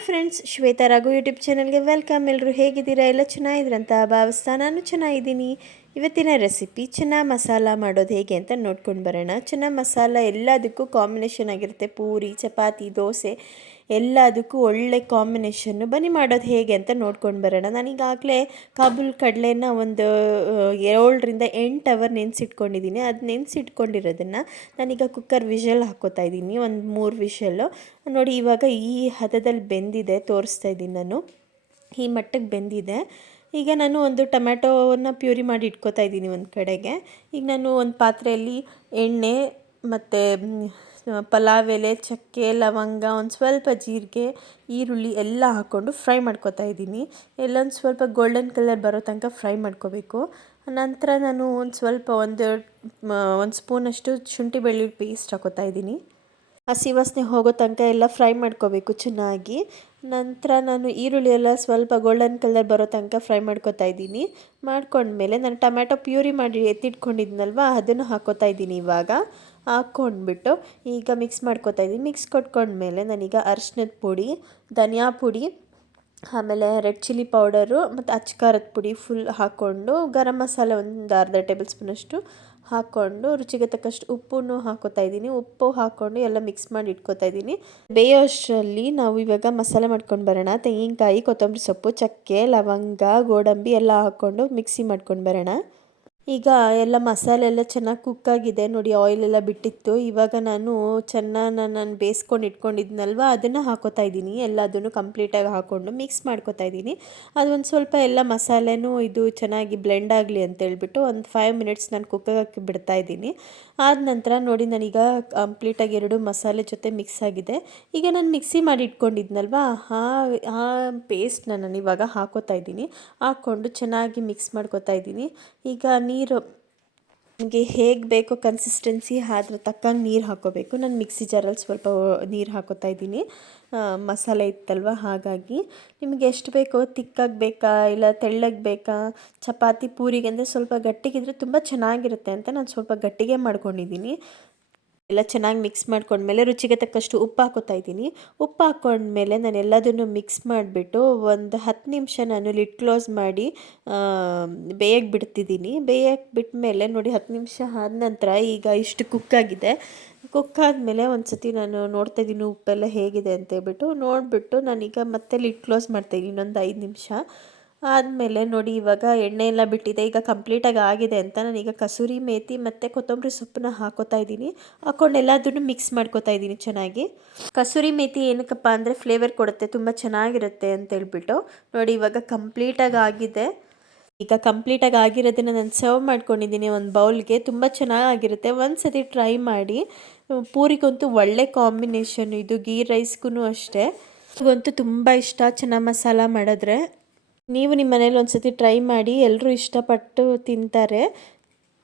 Hi friends, Shweta Raghu YouTube ಚಾನಲ್ಗೆ welcome. ಎಲ್ಲರೂ ಹೇಗಿದ್ದೀರಾ? ಎಲ್ಲ ಚೆನ್ನಾಗಿದ್ರಂತ ಭಾವಿಸ್ತಾ ನಾನು ಚೆನ್ನಾಗಿದ್ದೀನಿ. ಇವತ್ತಿನ ರೆಸಿಪಿ ಚೆನ್ನ ಮಸಾಲ ಮಾಡೋದು ಹೇಗೆ ಅಂತ ನೋಡ್ಕೊಂಡು ಬರೋಣ. ಚೆನ್ನ ಮಸಾಲ ಎಲ್ಲದಕ್ಕೂ ಕಾಂಬಿನೇಷನ್ ಆಗಿರುತ್ತೆ. ಪೂರಿ, ಚಪಾತಿ, ದೋಸೆ ಎಲ್ಲದಕ್ಕೂ ಒಳ್ಳೆ ಕಾಂಬಿನೇಷನ್ನು. ಬನ್ನಿ ಮಾಡೋದು ಹೇಗೆ ಅಂತ ನೋಡ್ಕೊಂಡು ಬರೋಣ. ನಾನೀಗಾಗಲೇ ಕಾಬೂಲ್ ಕಡಲೆನ ಒಂದು 7ರಿಂದ 8 ಅವರ್ ನೆನೆಸಿಟ್ಕೊಂಡಿದ್ದೀನಿ. ಅದು ನೆನೆಸಿಟ್ಕೊಂಡಿರೋದನ್ನು ನಾನೀಗ ಕುಕ್ಕರ್ ವಿಷಲ್ ಹಾಕ್ಕೋತಾ ಇದ್ದೀನಿ, ಒಂದು 3 ವಿಷಲ್ಲು. ನೋಡಿ, ಇವಾಗ ಈ ಹದದಲ್ಲಿ ಬೆಂದಿದೆ, ತೋರಿಸ್ತಾ ಇದ್ದೀನಿ ನಾನು. ಈ ಮಟ್ಟಕ್ಕೆ ಬೆಂದಿದೆ. ಈಗ ನಾನು ಒಂದು ಟೊಮ್ಯಾಟೋವನ್ನು ಪ್ಯೂರಿ ಮಾಡಿ ಇಟ್ಕೋತಾ ಇದ್ದೀನಿ ಒಂದು ಕಡೆಗೆ. ಈಗ ನಾನು ಒಂದು ಪಾತ್ರೆಯಲ್ಲಿ ಎಣ್ಣೆ ಮತ್ತು ಪಲಾವ್ ಎಲೆ, ಚಕ್ಕೆ, ಲವಂಗ, ಒಂದು ಸ್ವಲ್ಪ ಜೀರಿಗೆ, ಈರುಳ್ಳಿ ಎಲ್ಲ ಹಾಕ್ಕೊಂಡು ಫ್ರೈ ಮಾಡ್ಕೋತಾ ಇದ್ದೀನಿ. ಎಲ್ಲೊಂದು ಸ್ವಲ್ಪ ಗೋಲ್ಡನ್ ಕಲರ್ ಬರೋ ತನಕ ಫ್ರೈ ಮಾಡ್ಕೋಬೇಕು. ನಂತರ ನಾನು ಒಂದು ಸ್ಪೂನಷ್ಟು ಶುಂಠಿ ಬೆಳ್ಳುಳ್ಳಿ ಪೇಸ್ಟ್ ಹಾಕೋತಾ ಇದ್ದೀನಿ. ಹಸಿ ವಾಸನೆ ಹೋಗೋ ತನಕ ಎಲ್ಲ ಫ್ರೈ ಮಾಡ್ಕೋಬೇಕು ಚೆನ್ನಾಗಿ. ನಂತರ ನಾನು ಈರುಳ್ಳಿ ಎಲ್ಲ ಸ್ವಲ್ಪ ಗೋಲ್ಡನ್ ಕಲರ್ ಬರೋ ತನಕ ಫ್ರೈ ಮಾಡ್ಕೋತಾ ಇದ್ದೀನಿ. ಮಾಡ್ಕೊಂಡ್ಮೇಲೆ ನಾನು ಟೊಮ್ಯಾಟೊ ಪ್ಯೂರಿ ಮಾಡಿ ಎತ್ತಿಟ್ಕೊಂಡಿದ್ನಲ್ವ, ಅದನ್ನು ಹಾಕೋತಾ ಇದ್ದೀನಿ. ಇವಾಗ ಹಾಕ್ಕೊಂಡ್ಬಿಟ್ಟು ಈಗ ಮಿಕ್ಸ್ ಮಾಡ್ಕೋತಾ ಇದ್ದೀನಿ. ಮಿಕ್ಸ್ ಕೊಟ್ಕೊಂಡ್ಮೇಲೆ ನಾನೀಗ ಅರಿಶಿನದ ಪುಡಿ, ಧನಿಯಾ ಪುಡಿ, ಆಮೇಲೆ ರೆಡ್ ಚಿಲ್ಲಿ ಪೌಡರು ಮತ್ತು ಅಚ್ಕಾರದ ಪುಡಿ ಫುಲ್ ಹಾಕ್ಕೊಂಡು, ಗರಂ ಮಸಾಲೆ ಒಂದು ಅರ್ಧ ಟೇಬಲ್ ಸ್ಪೂನಷ್ಟು ಹಾಕ್ಕೊಂಡು, ರುಚಿಗೆ ತಕ್ಕಷ್ಟು ಉಪ್ಪನ್ನು ಹಾಕೋತಾ ಇದ್ದೀನಿ. ಉಪ್ಪು ಹಾಕ್ಕೊಂಡು ಎಲ್ಲ ಮಿಕ್ಸ್ ಮಾಡಿ ಇಟ್ಕೋತಾ ಇದ್ದೀನಿ. ಬೇಯೋ ಅಷ್ಟರಲ್ಲಿ ನಾವು ಇವಾಗ ಮಸಾಲೆ ಮಾಡ್ಕೊಂಡು ಬರೋಣ. ತೆಂಗಿನಕಾಯಿ, ಕೊತ್ತಂಬರಿ ಸೊಪ್ಪು, ಚಕ್ಕೆ, ಲವಂಗ, ಗೋಡಂಬಿ ಎಲ್ಲ ಹಾಕ್ಕೊಂಡು ಮಿಕ್ಸಿ ಮಾಡ್ಕೊಂಡು ಬರೋಣ. ಈಗ ಎಲ್ಲ ಮಸಾಲೆ ಎಲ್ಲ ಚೆನ್ನಾಗಿ ಕುಕ್ಕಾಗಿದೆ ನೋಡಿ, ಆಯಿಲೆಲ್ಲ ಬಿಟ್ಟಿತ್ತು. ಇವಾಗ ನಾನು ನಾನು ಬೇಯಿಸ್ಕೊಂಡು ಇಟ್ಕೊಂಡಿದ್ನಲ್ವ, ಅದನ್ನು ಹಾಕೋತಾ ಇದ್ದೀನಿ. ಎಲ್ಲದನ್ನು ಕಂಪ್ಲೀಟಾಗಿ ಹಾಕ್ಕೊಂಡು ಮಿಕ್ಸ್ ಮಾಡ್ಕೋತಾ ಇದ್ದೀನಿ. ಅದೊಂದು ಸ್ವಲ್ಪ ಎಲ್ಲ ಮಸಾಲೆನೂ ಇದು ಚೆನ್ನಾಗಿ ಬ್ಲೆಂಡ್ ಆಗಲಿ ಅಂತೇಳ್ಬಿಟ್ಟು ಒಂದು 5 ಮಿನಿಟ್ಸ್ ನಾನು ಕುಕ್ಕಾಗಿ ಬಿಡ್ತಾ ಇದ್ದೀನಿ. ಆದ ನಂತರ ನೋಡಿ, ನಾನೀಗ ಕಂಪ್ಲೀಟಾಗಿ 2 ಮಸಾಲೆ ಜೊತೆ ಮಿಕ್ಸ್ ಆಗಿದೆ. ಈಗ ನಾನು ಮಿಕ್ಸಿ ಮಾಡಿ ಇಟ್ಕೊಂಡಿದ್ನಲ್ವ, ಆ ಪೇಸ್ಟ್ನ ನಾನು ಇವಾಗ ಹಾಕೋತಾ ಇದ್ದೀನಿ. ಹಾಕ್ಕೊಂಡು ಚೆನ್ನಾಗಿ ಮಿಕ್ಸ್ ಮಾಡ್ಕೋತಾ ಇದ್ದೀನಿ. ಈಗ ನೀರು ನಿಮಗೆ ಹೇಗೆ ಬೇಕೋ ಕನ್ಸಿಸ್ಟೆನ್ಸಿ ಅದ್ರ ತಕ್ಕಂಗೆ ನೀರು ಹಾಕ್ಕೋಬೇಕು. ನಾನು ಮಿಕ್ಸಿ ಜಾರಲ್ಲಿ ಸ್ವಲ್ಪ ನೀರು ಹಾಕೋತಾ ಇದ್ದೀನಿ, ಮಸಾಲೆ ಇತ್ತಲ್ವ ಹಾಗಾಗಿ. ನಿಮಗೆ ಎಷ್ಟು ಬೇಕೋ, ತಿಕ್ಕಾಗಿ ಬೇಕಾ ಇಲ್ಲ ತೆಳ್ಳಗೆ ಬೇಕಾ, ಚಪಾತಿ ಪೂರಿಗೆ ಅಂದರೆ ಸ್ವಲ್ಪ ಗಟ್ಟಿಗಿದ್ರೆ ತುಂಬ ಚೆನ್ನಾಗಿರುತ್ತೆ ಅಂತ ನಾನು ಸ್ವಲ್ಪ ಗಟ್ಟಿಗೆ ಮಾಡ್ಕೊಂಡಿದ್ದೀನಿ. ಎಲ್ಲ ಚೆನ್ನಾಗಿ ಮಿಕ್ಸ್ ಮಾಡ್ಕೊಂಡ್ಮೇಲೆ ರುಚಿಗೆ ತಕ್ಕಷ್ಟು ಉಪ್ಪು ಹಾಕೋತಾ ಇದ್ದೀನಿ. ಉಪ್ಪು ಹಾಕ್ಕೊಂಡ್ಮೇಲೆ ನಾನು ಎಲ್ಲದನ್ನು ಮಿಕ್ಸ್ ಮಾಡಿಬಿಟ್ಟು ಒಂದು 10 ನಿಮಿಷ ನಾನು ಲಿಡ್ ಕ್ಲೋಸ್ ಮಾಡಿ ಬೇಯಕ್ಕೆ ಬಿಡ್ತಿದ್ದೀನಿ. ಬೇಯಕ್ಕೆ ಬಿಟ್ಟಮೇಲೆ ನೋಡಿ, 10 ನಿಮಿಷ ಆದ ನಂತರ ಈಗ ಇಷ್ಟು ಕುಕ್ಕಾಗಿದೆ. ಕುಕ್ಕಾದಮೇಲೆ ಒಂದು ಸತಿ ನಾನು ನೋಡ್ತಾ ಇದ್ದೀನಿ ಉಪ್ಪೆಲ್ಲ ಹೇಗಿದೆ ಅಂತೇಳ್ಬಿಟ್ಟು. ನೋಡಿಬಿಟ್ಟು ನಾನೀಗ ಮತ್ತೆ ಲಿಡ್ ಕ್ಲೋಸ್ ಮಾಡ್ತಾಯಿದ್ದೀನಿ ಇನ್ನೊಂದು 5 ನಿಮಿಷ ಆದಮೇಲೆ ನೋಡಿ, ಇವಾಗ ಎಣ್ಣೆ ಎಲ್ಲ ಬಿಟ್ಟಿದೆ. ಈಗ ಕಂಪ್ಲೀಟಾಗಿ ಆಗಿದೆ ಅಂತ ನಾನೀಗ ಕಸೂರಿ ಮೇಥಿ ಮತ್ತು ಕೊತ್ತಂಬರಿ ಸೊಪ್ಪನ್ನ ಹಾಕೋತಾ ಇದ್ದೀನಿ. ಹಾಕ್ಕೊಂಡು ಎಲ್ಲದನ್ನು ಮಿಕ್ಸ್ ಮಾಡ್ಕೋತಾ ಇದ್ದೀನಿ ಚೆನ್ನಾಗಿ. ಕಸೂರಿ ಮೇಥಿ ಏನಕ್ಕಪ್ಪ ಅಂದರೆ ಫ್ಲೇವರ್ ಕೊಡುತ್ತೆ, ತುಂಬ ಚೆನ್ನಾಗಿರುತ್ತೆ ಅಂತೇಳ್ಬಿಟ್ಟು. ನೋಡಿ, ಇವಾಗ ಕಂಪ್ಲೀಟಾಗಿ ಆಗಿದೆ. ಈಗ ಕಂಪ್ಲೀಟಾಗಿ ಆಗಿರೋದನ್ನು ನಾನು ಸರ್ವ್ ಮಾಡ್ಕೊಂಡಿದ್ದೀನಿ ಒಂದು ಬೌಲ್ಗೆ. ತುಂಬ ಚೆನ್ನಾಗಿರುತ್ತೆ, ಒಂದು ಸತಿ ಟ್ರೈ ಮಾಡಿ. ಪೂರಿಗಂತೂ ಒಳ್ಳೆ ಕಾಂಬಿನೇಷನ್ ಇದು, ಗೀ ರೈಸ್ಗೂ ಅಷ್ಟೇ. ನನಗಂತೂ ತುಂಬ ಇಷ್ಟ ಚೆನ್ನ ಮಸಾಲ ಮಾಡಿದ್ರೆ. ನೀವು ನಿಮ್ಮ ಮನೇಲಿ ಒಂದು ಸತಿ ಟ್ರೈ ಮಾಡಿ, ಎಲ್ಲರೂ ಇಷ್ಟಪಟ್ಟು ತಿಂತಾರೆ.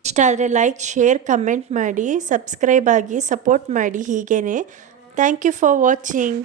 ಇಷ್ಟ ಆದರೆ ಲೈಕ್, ಶೇರ್, ಕಮೆಂಟ್ ಮಾಡಿ, ಸಬ್ಸ್ಕ್ರೈಬ್ ಆಗಿ ಸಪೋರ್ಟ್ ಮಾಡಿ ಹೀಗೇ. Thank you for watching.